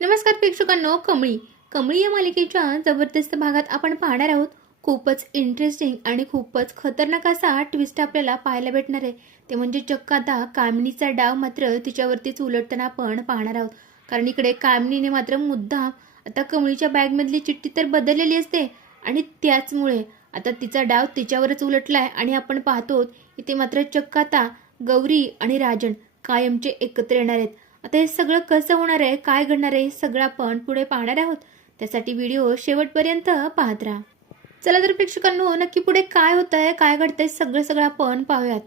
नमस्कार प्रेक्षकांनो, कमळी कमळी या मालिकेच्या जबरदस्त भागात आपण पाहणार आहोत. खूपच इंटरेस्टिंग आणि खूपच खतरनाक असा ट्विस्ट आपल्याला पाहायला भेटणार आहे. ते म्हणजे चक्क आता कामिनीचा डाव मात्र तिच्यावरतीच उलटताना आपण पाहणार आहोत. कारण इकडे कामिनीने मात्र मुद्दाम आता कमळीच्या बॅगमधली चिठ्ठी तर बदललेली असते आणि त्याचमुळे आता तिचा डाव तिच्यावरच उलटलाय आणि आपण पाहतो इथे मात्र चक्क आता गौरी आणि राजन कायमचे एकत्र येणार आहेत. आता हे सगळं कसं होणार आहे, काय घडणार आहे, हे सगळं आपण पुढे पाहणार आहोत. त्यासाठी व्हिडिओ शेवटपर्यंत पाहत राहा. चला तर प्रेक्षकांनो, नक्की पुढे काय होत आहे, काय घडतंय, सगळं आपण पाहूयात.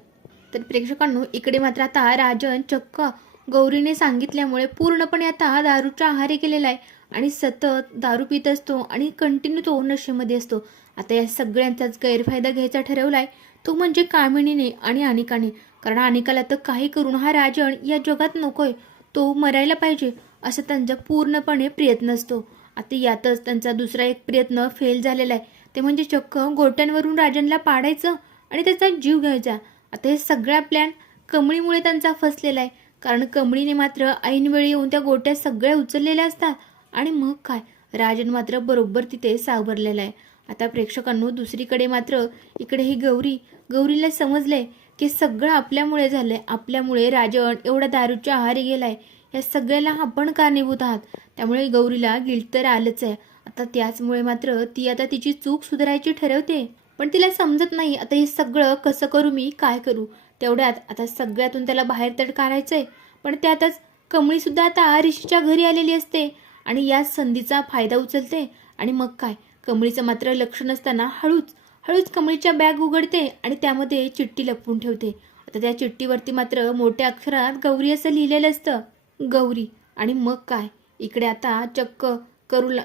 तर प्रेक्षकांनो, इकडे मात्र आता राजन चक्क गौरीने सांगितल्यामुळे पूर्णपणे आता दारूच्या आहारी गेलेला आहे आणि सतत दारू पित असतो आणि कंटिन्यू तो नशेमध्ये असतो. आता या सगळ्यांचाच गैरफायदा घ्यायचा ठरवलाय, तो म्हणजे कामिनीने आणि अनिकाने. कारण अनिकाला तर काही करून हा राजन या जगात नकोय, तो मरायला पाहिजे असं त्यांचा पूर्णपणे प्रयत्न असतो. आता यातच त्यांचा दुसरा एक प्रयत्न फेल झालेला आहे, ते म्हणजे चक्क गोट्यांवरून राजनला पाडायचं आणि त्याचा जीव घ्यायचा. आता हे सगळा प्लॅन कमळीमुळे त्यांचा फसलेला आहे. कारण कमळीने मात्र ऐनवेळी येऊन त्या गोट्या सगळ्या उचललेल्या असतात आणि मग काय, राजन मात्र बरोबर तिथे सावरलेला आहे. आता प्रेक्षकांनो, दुसरीकडे मात्र इकडे ही गौरीला समजलंय की सगळं आपल्यामुळे झालंय, आपल्यामुळे राजन एवढा दारूच्या आहारी गेलाय, या सगळ्याला आपण कारणीभूत आहात. त्यामुळे गौरीला गिल्ट तर आलंच आहे. आता त्याचमुळे मात्र ती आता तिची चूक सुधारायची ठरवते, पण तिला समजत नाही आता हे सगळं कसं करू, मी काय करू. तेवढ्यात आता सगळ्यातून त्याला बाहेर तर काढायचंय, पण त्यातच कमळी सुद्धा आता ऋषीच्या घरी आलेली असते आणि या संधीचा फायदा उचलते. आणि मग काय, कमळीचं मात्र लक्ष नसताना हळूच हळूच कमळीच्या बॅग उघडते आणि त्यामध्ये चिठ्ठी लपवून ठेवते. आता त्या चिठ्ठीवरती मात्र मोठ्या अक्षरात गौरी असं लिहिलेलं असतं, गौरी. आणि मग काय, इकडे आता चक्क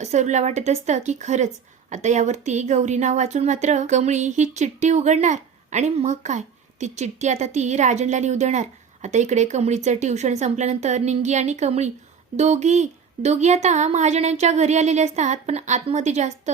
सरूला वाटत असतं की खरंच आता यावरती गौरी नाव वाचून मात्र कमळी ही चिठ्ठी उघडणार आणि मग काय, ती चिठ्ठी आता ती राजनला नेऊ देणार. आता इकडे कमळीचं ट्युशन संपल्यानंतर निंगी आणि कमळी दोघी दोघी आता महाजनांच्या घरी आलेले असतात. पण आतमध्ये जास्त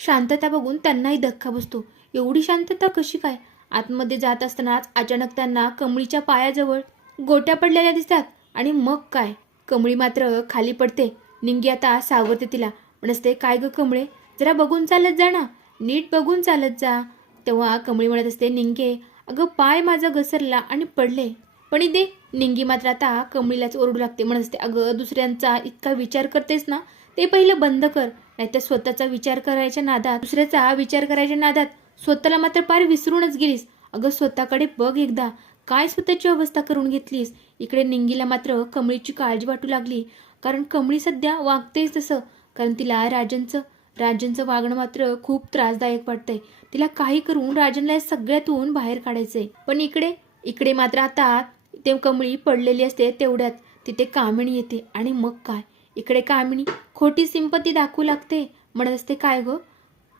शांतता बघून त्यांनाही धक्का बसतो. एवढी शांतता कशी काय? आतमध्ये जात असतानाच अचानक त्यांना कमळीच्या पायाजवळ गोट्या पडलेल्या दिसतात आणि मग काय, कमळी मात्र खाली पडते. निंगी आता सावरते तिला, म्हणते काय ग कमळे, जरा बघून चालत जा ना, नीट बघून चालत जा. तेव्हा कमळी म्हणत असते, निंगे अगं पाय माझा घसरला आणि पडले. पण इथे निंगी मात्र आता कमळीलाच ओरडू लागते, म्हणत असते अगं दुसऱ्यांचा इतका विचार करतेस ना, ते पहिलं बंद कर, नाहीतर स्वतःचा विचार करायच्या नादात दुसऱ्याचा विचार करायच्या नादात स्वतःला मात्र पार विसरूनच गेलीस. अगं स्वतःकडे बघ एकदा, काय स्वतःची अवस्था करून घेतलीस. इकडे निंगीला मात्र कमळीची काळजी वाटू लागली, कारण कमळी सध्या वागतेच तसं. कारण तिला राजनचं वागणं मात्र खूप त्रासदायक वाटतंय. तिला काही करून राजनला या सगळ्यातून बाहेर काढायचंय. पण इकडे इकडे मात्र आता ते कमळी पडलेली असते, तेवढ्यात तिथे कामिनी येते आणि मग काय, इकडे कामिनी खोटी सिंपती दाखवू लागते, म्हणत असते काय ग,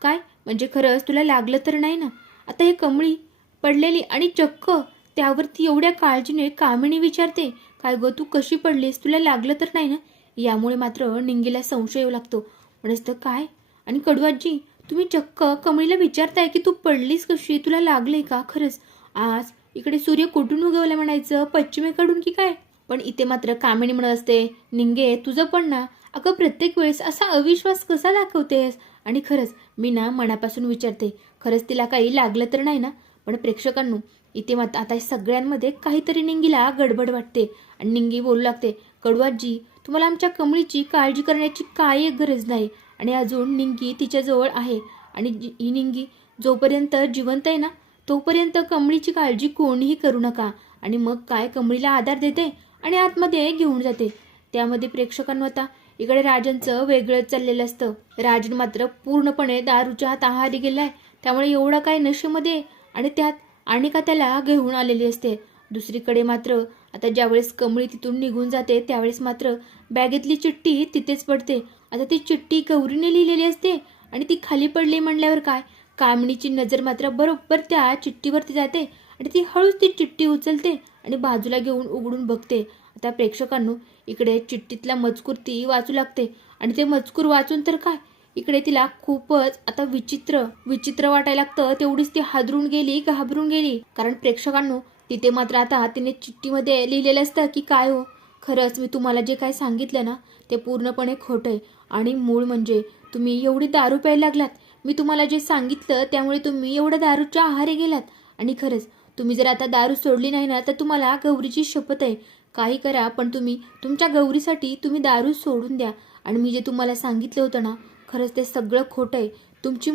काय म्हणजे खरंच तुला लागलं तर नाही ना. आता हे कमळी पडलेली आणि चक्क त्यावरती एवढ्या काळजीने कामिनी विचारते, काय ग तू कशी पडलीस, तुला लागलं तर नाही ना. यामुळे मात्र निंगीला संशय येऊ लागतो. म्हणत काय, आणि कडूआजी तुम्ही चक्क कमळीला विचारताय की तू पडलीस कशी, तुला लागले का खरंच. आज इकडे सूर्य कुठून उगवला म्हणायचं, पश्चिमेकडून की काय. पण इथे मात्र कामिनी म्हणत असते, निंगे तुझं पण ना, अगं प्रत्येक वेळेस असा अविश्वास कसा दाखवतेस. आणि खरंच मी ना मनापासून विचारते, खरंच तिला काही लागलं तर नाही ना. पण प्रेक्षकांनो, इथे मात्र आता सगळ्यांमध्ये काहीतरी निंगीला गडबड वाटते आणि निंगी बोलू लागते, कडूआजी तुम्हाला आमच्या कमळीची काळजी करण्याची काही गरज नाही. आणि अजून निंगी तिच्याजवळ आहे आणि ही निंगी जोपर्यंत जिवंत आहे ना, तोपर्यंत कमळीची काळजी कोणीही करू नका. आणि मग काय, कमळीला आधार देते आणि आतमध्ये घेऊन जाते. त्यामध्ये प्रेक्षकांनो आता इकडे राजनचं वेगळंच चाललेलं असतं. राजन मात्र पूर्णपणे दारूच्या आहारी गेलाय, त्यामुळे एवढा काय नशेमध्ये आणि त्यात अनिका त्याला घेऊन आलेली असते. दुसरीकडे मात्र आता ज्यावेळेस कमळी तिथून निघून जाते त्यावेळेस मात्र बॅगेतली चिठ्ठी तिथेच पडते. आता ती चिठ्ठी गौरीने लिहिलेली असते आणि ती खाली पडली म्हणल्यावर काय, कामिनीची नजर मात्र बरोबर त्या चिठ्ठीवरती जाते आणि ती हळूच ती चिठ्ठी उचलते आणि बाजूला घेऊन उघडून बघते. आता प्रेक्षकांनो, इकडे चिठ्ठीतला मजकूर ती वाचू लागते आणि ते मजकूर वाचून तर काय, इकडे तिला खूपच आता विचित्र वाटायला लागतं. तेवढीच ती हादरून गेली, घाबरून गेली. कारण प्रेक्षकांनो, तिथे मात्र आता तिने चिठ्ठीमध्ये लिहिलेलं असतं की काय हो, खरंच मी तुम्हाला जे काय सांगितलं ना ते पूर्णपणे खोटं आहे. आणि मूळ म्हणजे तुम्ही एवढी दारू प्यायला लागलात. मी तुम्हाला जे सांगितलं त्यामुळे तुम्ही एवढ्या दारूच्या आहारी गेलात. आणि खरंच तुम्ही जर आता दारू सोडली नाही ना तर तुम्हाला गौरीची शपथ आहे, काही करा पण तुम्ही तुमच्या गौरीसाठी तुम्ही दारू सोडून द्या. आणि मी जे तुम्हाला सांगितलं होतं ना खरंच ते सगळं खोटं आहे. तुमची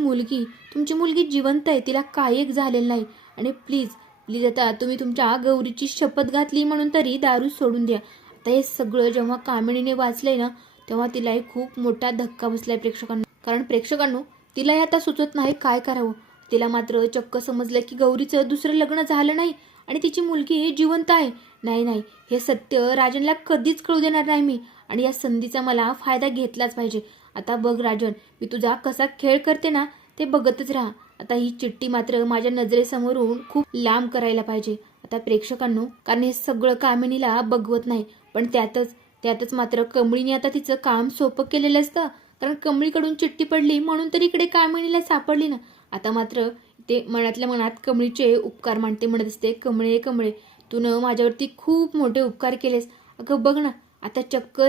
मुलगी जिवंत आहे, तिला काही एक झालेलं नाही. आणि प्लीज प्लीज आता तुम्ही तुमच्या गौरीची शपथ घातली म्हणून तरी दारू सोडून द्या. आता हे सगळं जेव्हा कामिनीने वाचलंय ना तेव्हा तिलाही खूप मोठा धक्का बसलाय प्रेक्षकांना. कारण प्रेक्षकांनो तिलाही आता सुचत नाही काय करावं. तिला मात्र चक्क समजलं की गौरीचं दुसरं लग्न झालं नाही आणि तिची मुलगी जिवंत आहे. नाही नाही, हे सत्य राजनला कधीच कळू देणार नाही मी. आणि या संधीचा मला फायदा घेतलाच पाहिजे. आता बघ राजन, मी तुझा कसा खेळ करते ना ते बघतच राहा. आता ही चिठ्ठी मात्र माझ्या नजरेसमोरून खूप लांब करायला पाहिजे आता प्रेक्षकांनो. कारण हे सगळं कामिनीला बघवत नाही. पण त्यातच मात्र कमळीने आता तिचं काम सोपं केलेलं असतं. कारण कमळीकडून चिठ्ठी पडली म्हणून तर इकडे कामिनीला सापडली ना. आता मात्र ते मनातल्या मनात कमळीचे उपकार मानते, म्हणत असते, कमळे कमळे तू न माझ्यावरती खूप मोठे उपकार केलेस. अगं बघ ना, आता चक्क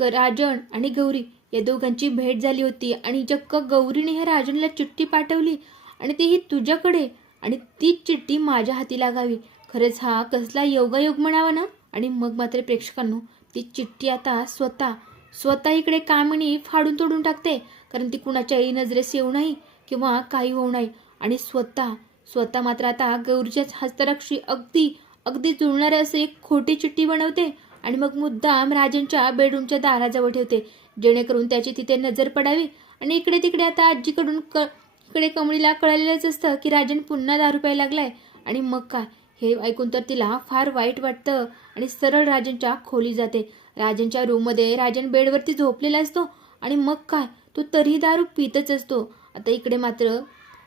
राजन आणि गौरी या दोघांची भेट झाली होती आणि चक्क गौरीने ह्या राजनला चिठ्ठी पाठवली आणि तीही तुझ्याकडे. आणि तीच चिठ्ठी माझ्या हाती लागावी. खरंच हा कसला योगायोग म्हणावा ना. आणि मग मात्र प्रेक्षकांनो ती चिठ्ठी आता स्वतः इकडे कामिनी फाडून तोडून टाकते. कारण ती कुणाच्याही नजरेस येऊ नाही किंवा काही होऊ नाही. आणि स्वतः मात्र आता गौरीच्याच हस्तराक्षी अगदी अगदी जुळणारे असे एक खोटी चिठ्ठी बनवते आणि मग मुद्दाम राजनच्या बेडरूमच्या दाराजवळ ठेवते, जेणेकरून त्याची तिथे नजर पडावी. आणि इकडे तिकडे आता आजीकडून इकडे कमळीला कळलेलंच असतं की राजन पुन्हा दारू प्यायला लागलाय. आणि मग काय, हे ऐकून तर तिला फार वाईट वाटतं आणि सरळ राजनच्या खोली जाते. राजनच्या रूममध्ये राजन बेडवरती झोपलेला असतो आणि मग काय, तो तरीही दारू पितच असतो. आता इकडे मात्र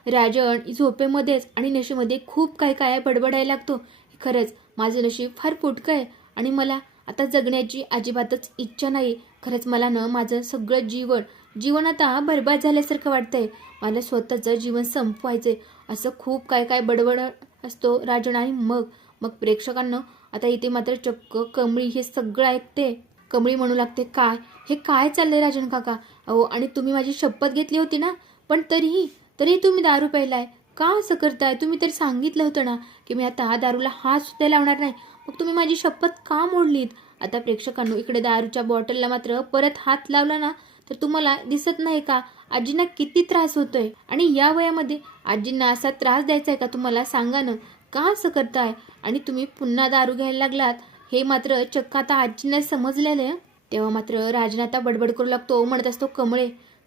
राजन झोपेमध्येच आणि नशेमध्ये खूप काय बडबडायला लागतो. खरंच माझं नशीब फार फुटकं आहे आणि मला आता जगण्याची अजिबातच इच्छा नाही. खरंच मला ना माझं सगळं जीवन आता बरबाद झाल्यासारखं वाटतंय. मला स्वतःचं जीवन संपवायचंय, असं खूप काय बडबड असतो राजन. आणि मग प्रेक्षकांना आता इथे मात्र चक्क कमळी हे सगळं ऐकते. कमळी म्हणू लागते, हे काय चाललंय राजन काका? अहो, आणि तुम्ही माझी शपथ घेतली होती ना, पण तरीही तुम्ही दारू प्यायलाय, का असं करताय? तुम्ही तर सांगितलं होतं ना की मी आता दारूला हात सुद्धा लावणार नाही. मग तुम्ही माझी शपथ का मोडलीत? आता प्रेक्षकांनो इकडे दारूच्या बॉटलला मात्र परत हात लावला ना तर तुम्हाला दिसत नाही का आजींना किती त्रास होतोय? आणि या वयामध्ये आजींना असा त्रास द्यायचा आहे का तुम्हाला? सांगा ना, का असं करताय? आणि तुम्ही पुन्हा दारू घ्यायला लागलात हे मात्र चक्क आता आजींना समजलेलं आहे. तेव्हा मात्र राजन आता बडबड करू लागतो, म्हणत असतो,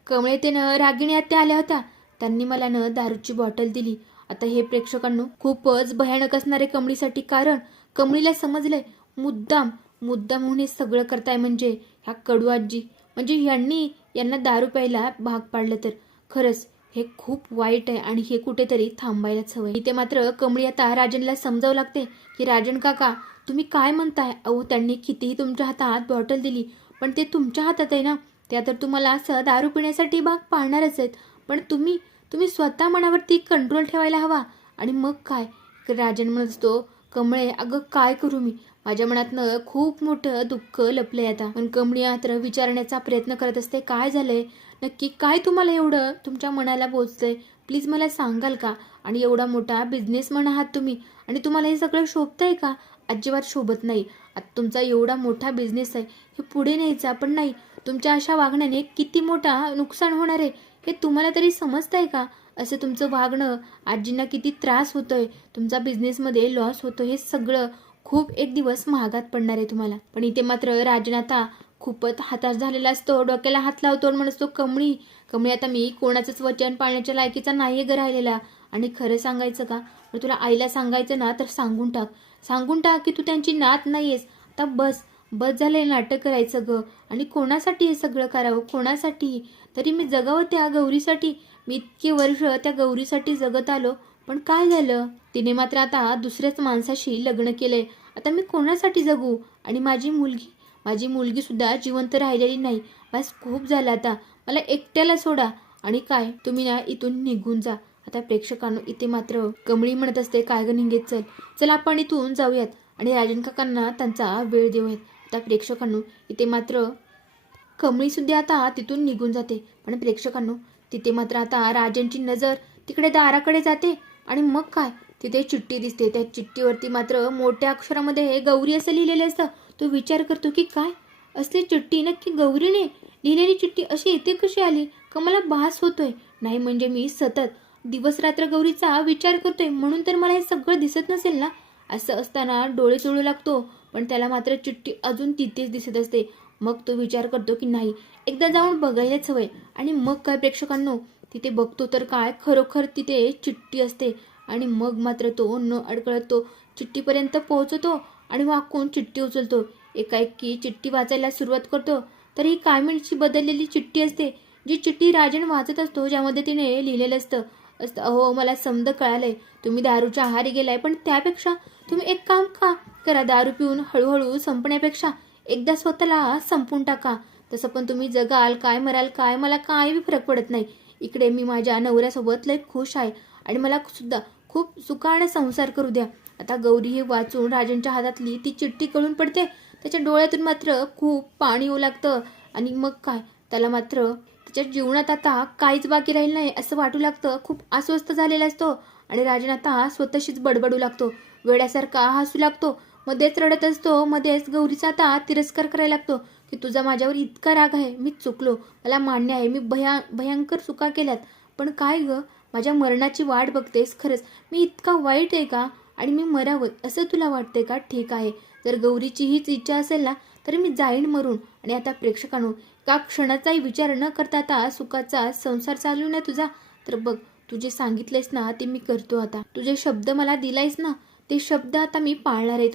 कमळे ते न रागिणी आत्या आल्या होत्या, त्यांनी मला न दारूची बॉटल दिली. आता हे प्रेक्षकांनो खूपच भयानक असणार आहे कमळीसाठी. कारण कमळीला समजलंय मुद्दाम म्हणून हे सगळं करताय म्हणजे ह्या कडू आजी, म्हणजे यांना दारू प्यायला भाग पाडलं तर खरंच हे खूप वाईट आहे आणि हे कुठेतरी थांबायलाच हवंय. इथे मात्र कमळी आता राजनला समजावू लागते की राजन काका तुम्ही काय म्हणताय? अहो, त्यांनी कितीही तुमच्या हातात बॉटल दिली पण ते तुमच्या हातात आहे ना. त्या तर तुम्हाला असं दारू पिण्यासाठी भाग पाडणारच आहेत. पण तुम्ही स्वतः मनावरती कंट्रोल ठेवायला हवा. आणि मग काय, राजन म्हणत असतो, कमळे अगं काय करू मी, माझ्या मनातनं खूप मोठं दुःख लपलंय आता. पण कमळी मात्र विचारण्याचा प्रयत्न करत असते, काय झालंय नक्की, काय तुम्हाला एवढं तुमच्या मनाला बोचतंय? प्लीज मला सांगाल का? आणि एवढा मोठा बिझनेसमन आहात तुम्ही आणि तुम्हाला हे सगळं शोभतंय का? अजिबात शोभत नाही. आता तुमचा एवढा मोठा बिझनेस आहे, हे पुढे न्यायचा, पण नाही, तुमच्या अशा वागण्याने किती मोठा नुकसान होणार आहे हे तुम्हाला तरी समजतंय का? असं तुमचं वागणं आजींना किती त्रास होतोय, तुमचा बिझनेसमध्ये लॉस होतो, हे सगळं खूप एक दिवस महागात पडणार आहे तुम्हाला. पण इथे मात्र राजन आता खूपच हताश झालेला असतो, डोक्याला हात लावतो आणि म्हणतो, कमळी आता मी कोणाचंच वचन पाळण्याच्या लायकीचा नाही ग राहिलेला. आणि खरं सांगायचं का, पण तुला आईला सांगायचं ना तर सांगून टाक की तू त्यांची नात नाहीयेस. आता बस झालंय नाटक करायचं ग. आणि कोणासाठी हे सगळं करावं, कोणासाठी? तरी मी जगावं त्या गौरीसाठी, मी इतके वर्ष त्या गौरीसाठी जगत आलो, पण काय झालं? तिने मात्र आता दुसऱ्याच माणसाशी लग्न केलंय. आता मी कोणासाठी जगू? आणि माझी मुलगी सुद्धा जिवंत राहिलेली नाही. बस खूप झालं, आता मला एकट्याला सोडा. आणि काय, तुम्ही ना इथून निघून जा. आता प्रेक्षकांनो इथे मात्र कमळी म्हणत असते, काय ग निघेत, चल आपण इथून जाऊयात आणि राजन काकांना त्यांचा वेळ देऊयात. आता प्रेक्षकांनो इथे मात्र कमळीसुद्धा आता तिथून निघून जाते. पण प्रेक्षकांनो तिथे मात्र आता राजांची नजर तिकडे दाराकडे जाते आणि मग काय तिथे चिठ्ठी दिसते. त्या चिठ्ठीवरती मात्र मोठ्या अक्षरामध्ये गौरी असं लिहिलेलं असतं. तो विचार करतो की काय असली चिठ्ठी नक्की गौरीने लिहिलेली चिठ्ठी अशी इथे कशी आली का मला भास होतोय. नाही म्हणजे मी सतत दिवस रात्र गौरीचा विचार करतोय म्हणून तर मला हे सगळं दिसत नसेल ना. असं असताना डोळे चोळू लागतो पण त्याला मात्र चिठ्ठी अजून तिथेच दिसत असते. मग तो विचार करतो की नाही एकदा जाऊन बघायलाच हवंय. आणि मग काय प्रेक्षकांनो तिथे बघतो तर काय खरोखर तिथे चिठ्ठी असते. आणि मग मात्र तो न अडकळत तो चिठ्ठीपर्यंत पोहोचतो आणि वाकून चिठ्ठी उचलतो. एकाएकी चिठ्ठी वाचायला सुरुवात करतो तर ही कामिणीची बदललेली चिठ्ठी असते. जी चिठ्ठी राजन वाचत असतो ज्यामध्ये तिने लिहिलेलं असतं. अहो मला समज कळालंय तुम्ही दारूच्या आहारी गेलाय पण त्यापेक्षा तुम्ही एक काम करा दारू पिऊन हळूहळू संपण्यापेक्षा एकदा स्वतःला संपून टाका. तसं पण तुम्ही जगाल काय मराल काय मला काही फरक पडत नाही. इकडे मी माझ्या नवऱ्यासोबत लय खुश आहे आणि मला सुद्धा खूप सुखाने संसार करू द्या. आता गौरी हे वाचून राजांच्या हातातली ती चिठ्ठी कळून पडते. त्याच्या डोळ्यातून मात्र खूप पाणी येऊ लागतं आणि मग काय त्याला मात्र त्याच्या जीवनात आता काहीच बाकी राहिलं नाही असं वाटू लागतं. खूप अस्वस्थ झालेला असतो आणि राजन आता स्वतःशीच बडबडू लागतो. वेड्यासारखा हसू लागतो. मध्येच रडत असतो. मध्येच गौरीचा आता तिरस्कार करायला लागतो की तुझा माझ्यावर इतका राग आहे. मी चुकलो मला मान्य आहे मी भयंकर चुका केल्यात पण काय ग माझ्या मरणाची वाट बघतेस. खरंच मी इतका वाईट आहे का आणि मी मरावं असं तुला वाटतंय का. ठीक आहे जर गौरीची हीच इच्छा असेल ना तर मी जाईन मरून. आणि आता प्रेक्षकांनो का क्षणाचाही विचार न करता आता सुखाचा संसार चालू ना तुझा. तर बघ तू जे सांगितलेस ना ते मी करतो. आता तुझे शब्द मला दिलायस ना ते शब्द आता मी पाळणार आहे.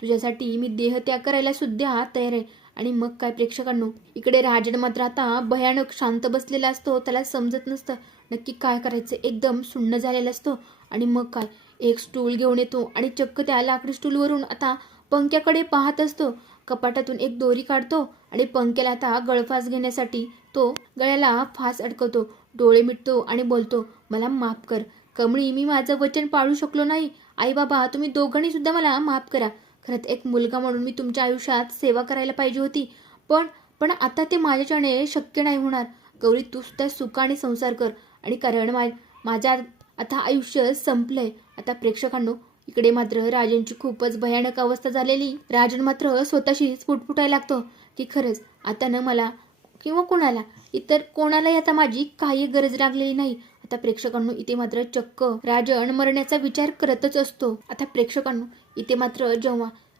तुझ्यासाठी मी देहत्याग करायला सुद्धा तयार आहे. आणि मग काय प्रेक्षकांनो इकडे राजन मात्र आता भयानक शांत बसलेला असतो. त्याला समजत नसतं नक्की काय करायचं. एकदम सुन्न झालेला असतो. आणि मग काय एक स्टूल घेऊन येतो आणि चक्क त्या लाकडी स्टूलवरून आता पंख्याकडे पाहत असतो. कपाटातून एक दोरी काढतो आणि पंख्याला आता गळफास घेण्यासाठी तो गळ्याला फास अडकवतो. डोळे मिटतो आणि बोलतो मला माफ कर कमळी मी माझं वचन पाळू शकलो नाही. आई बाबा तुम्ही दोघांनी सुद्धा मला माफ करा. खरंच एक मुलगा म्हणून मी तुमच्या आयुष्यात सेवा करायला पाहिजे होती पण पण आता ते माझ्याच्याने शक्य नाही होणार. गौरी तू सुद्धा सुखाने संसार कर आणि कारण माझ्या आता आयुष्य संपलंय. आता प्रेक्षकांनो इकडे मात्र राजनची खूपच भयानक अवस्था झालेली. राजन मात्र स्वतःशीच फुटफुटायला लागतो की खरंच आता न मला किंवा कोणाला इतर कोणालाही आता माझी काही गरज लागलेली नाही. आता प्रेक्षकांनो इथे मात्र चक्क राजन मरण्याचा विचार करतच असतो. आता प्रेक्षकांनो इथे मात्र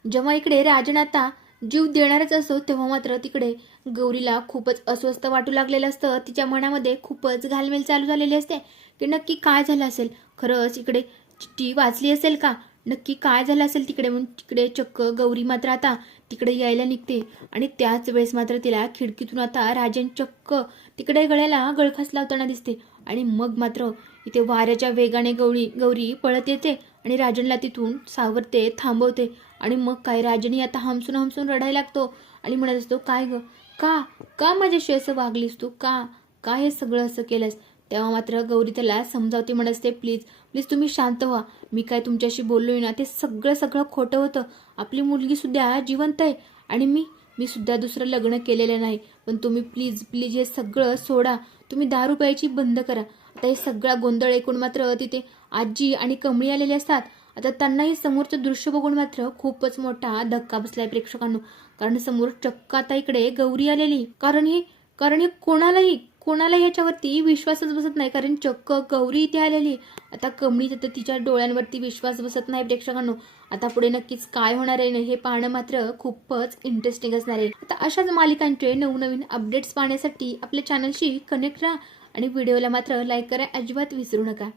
जेव्हा इकडे राजन आता जीव देणारच असतो तेव्हा मात्र तिकडे गौरीला खूपच अस्वस्थ वाटू लागलेलं असतं. तिच्या मनामध्ये खूपच घालमेल चालू झालेली असते की नक्की काय झालं असेल. खरंच इकडे चिठ्ठी वाचली असेल का नक्की काय झालं असेल तिकडे. म्हणून तिकडे चक्क गौरी मात्र आता तिकडे यायला निघते आणि त्याच वेळेस मात्र तिला खिडकीतून आता राजन चक्क तिकडे गळ्याला गळफास लावताना दिसते. आणि मग मात्र इथे वाऱ्याच्या वेगाने गौरी पळत येते आणि राजनला तिथून सावरते थांबवते. आणि मग काय राजनही आता हमसून रडायला लागतो आणि म्हणत असतो काय ग का माझ्याशी असं वागलीस तू का हे सगळं असं केलंस. तेव्हा मात्र गौरी त्याला समजावते म्हणत असते प्लीज तुम्ही शांत व्हा. मी काय तुमच्याशी बोललोय ना ते सगळं खोटं होतं. आपली मुलगी सुद्धा जिवंत आहे आणि मी सुद्धा दुसरं लग्न केलेलं नाही. पण तुम्ही प्लीज हे सगळं सोडा. तुम्ही दारू प्यायची बंद करा. आता हे सगळा गोंधळ ऐकून मात्र तिथे आजी आणि कमळी आलेले असतात. आता त्यांनाही समोरचं दृश्य बघून मात्र खूपच मोठा धक्का बसलाय प्रेक्षकांनो. कारण समोर चक्क आता इकडे गौरी आलेली. कारण हे कोणालाही याच्यावरती विश्वासच बसत नाही. कारण चक्क गौरी इथे आलेली. आता कमळी तर तिच्या डोळ्यांवरती विश्वास बसत नाही प्रेक्षकांनो. आता पुढे नक्कीच काय होणार आहे हे पाहणं मात्र खूपच इंटरेस्टिंग असणार आहे. आता अशाच मालिकांचे नवनवीन अपडेट्स पाहण्यासाठी आपल्या चॅनलशी कनेक्ट राहा आणि व्हिडिओला मात्र लाईक करा अजिबात विसरू नका.